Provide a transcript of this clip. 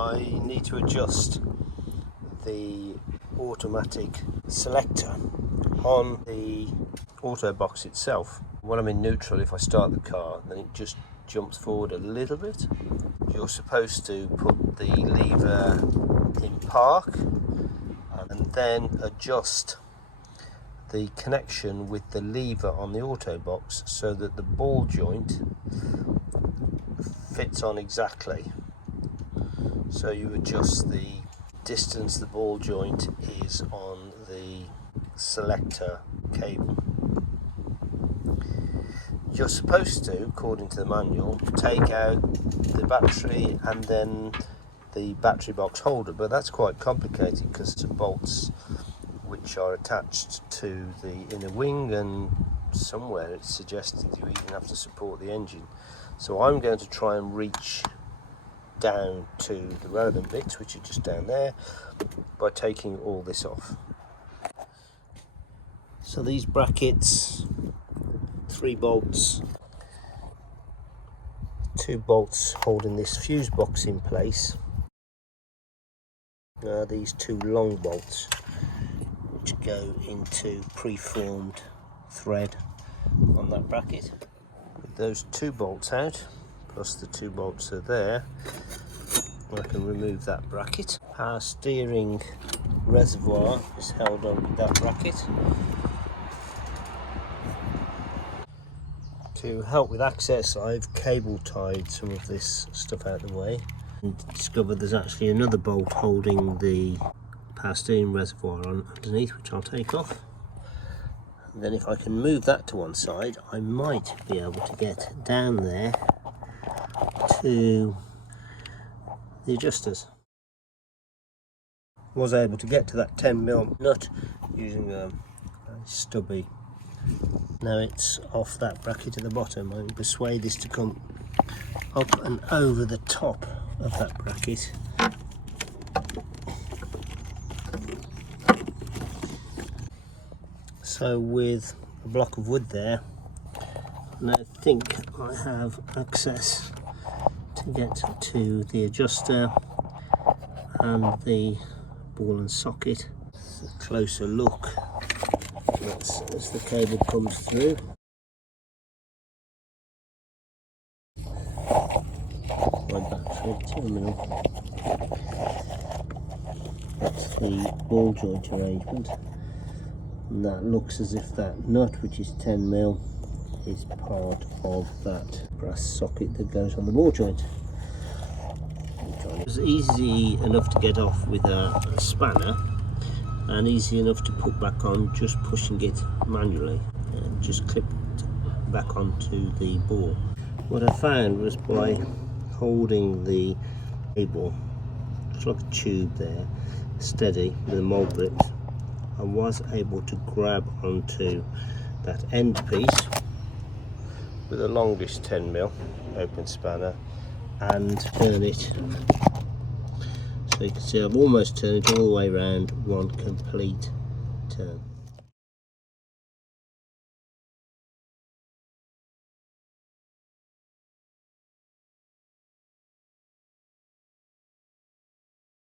I need to adjust the automatic selector on the auto box itself. When I'm in neutral, if I start the car, then it just jumps forward a little bit. You're supposed to put the lever in park and then adjust the connection with the lever on the auto box so that the ball joint fits on exactly. So you adjust the distance the ball joint is on the selector cable. You're supposed to, according to the manual, take out the battery and then the battery box holder, but that's quite complicated because it's bolts which are attached to the inner wing, and somewhere it's suggested you even have to support the engine. So I'm going to try and reach down to the relevant bits, which are just down there, by taking all this off. So these brackets, 3 bolts, 2 bolts holding this fuse box in place. These 2 long bolts which go into pre-formed thread on that bracket. With those 2 bolts out, plus the 2 bolts are there, I can remove that bracket. Our steering reservoir is held on with that bracket. To help with access, I've cable tied some of this stuff out of the way and discovered there's actually another bolt holding the power steering reservoir on underneath, which I'll take off. And then if I can move that to one side, I might be able to get down there to the adjusters. Was able to get to that 10mm nut using a stubby. Now it's off that bracket at the bottom. I can persuade this to come up and over the top of that bracket. So with a block of wood there, and I think I have access to get to the adjuster and the ball and socket. It's a closer look as the cable comes through. My battery terminal. That's the ball joint arrangement, and that looks as if that nut, which is 10mm, is part of that brass socket that goes on the ball joint. It's easy enough to get off with a spanner, and easy enough to put back on just pushing it manually, and just clipped back onto the ball. What I found was by holding the cable, it's like a tube there, steady with a mole grip, I was able to grab onto that end piece with a longish 10mm open spanner and turn it. So you can see I've almost turned it all the way around, one complete turn.